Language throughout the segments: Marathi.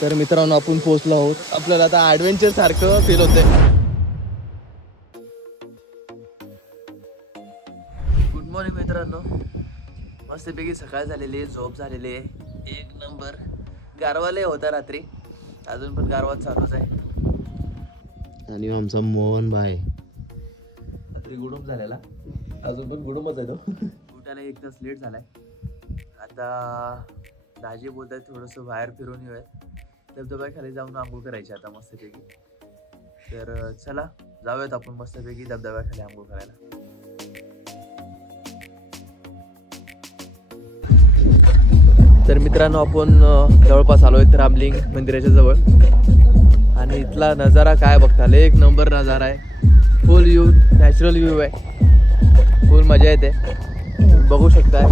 तर मित्रांनो आपण पोहोचलो आहोत. आपल्याला आता ॲडव्हेंचर सारखं फील होतंय. गुड मॉर्निंग मित्रांनो. मस्तपैकी सकाळ झालेली आहे, झोप झालेली आहे, एक नंबर. गारवाले होता रात्री, अजून पण गारवा चालूच आहे. आणि आमचा मोहन भाई रात्री गुडूम झालेला, अजून पण गुडूमच आहे तो. उठायला एक तास लेट झालाय. आता दाजी बोलत आहेत थोडंसं बाहेर फिरून येऊयात, धबधब्याखाली जाऊन आंघोळ करायची आता मस्तपैकी. तर चला जाऊयात आपण मस्तपैकी धबधब्याखाली आंघोळ करायला. तर मित्रांनो आपण जवळपास आलोय रामलिंग मंदिराच्या जवळ, आणि इथला नजारा काय बघताल, एक नंबर नजारा आहे. फुल व्ह्यू, नॅचरल व्ह्यू आहे, फुल मजा येते, बघू शकताय.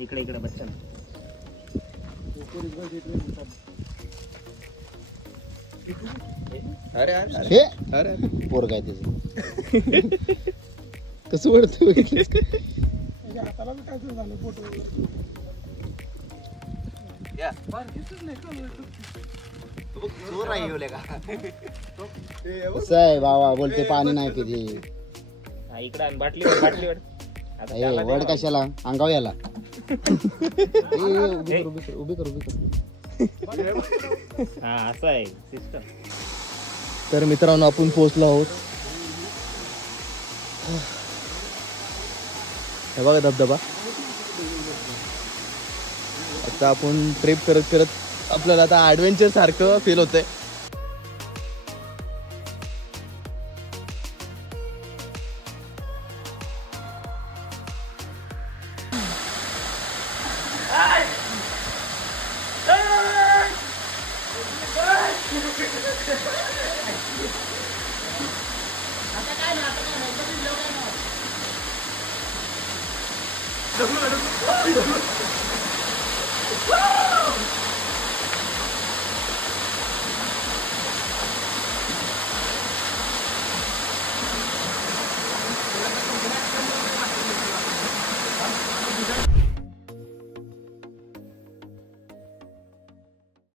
इकडे इकडे बच्चा अरे हे अरे पोर काय त्याचं कसं वाटतं कसं आहे बाबा, बोलते पाणी नाही पिते. इकडे बाटली बाटली वड कशाला अंगाव याला. उभी कर. हा असं आहे सिस्टम. तर मित्रांनो आपण पोहोचलो आहोत. हे बघा धबधबा. आता आपण ट्रिप करत करत आपल्याला आता ॲडव्हेंचर सारखं फील होतंय.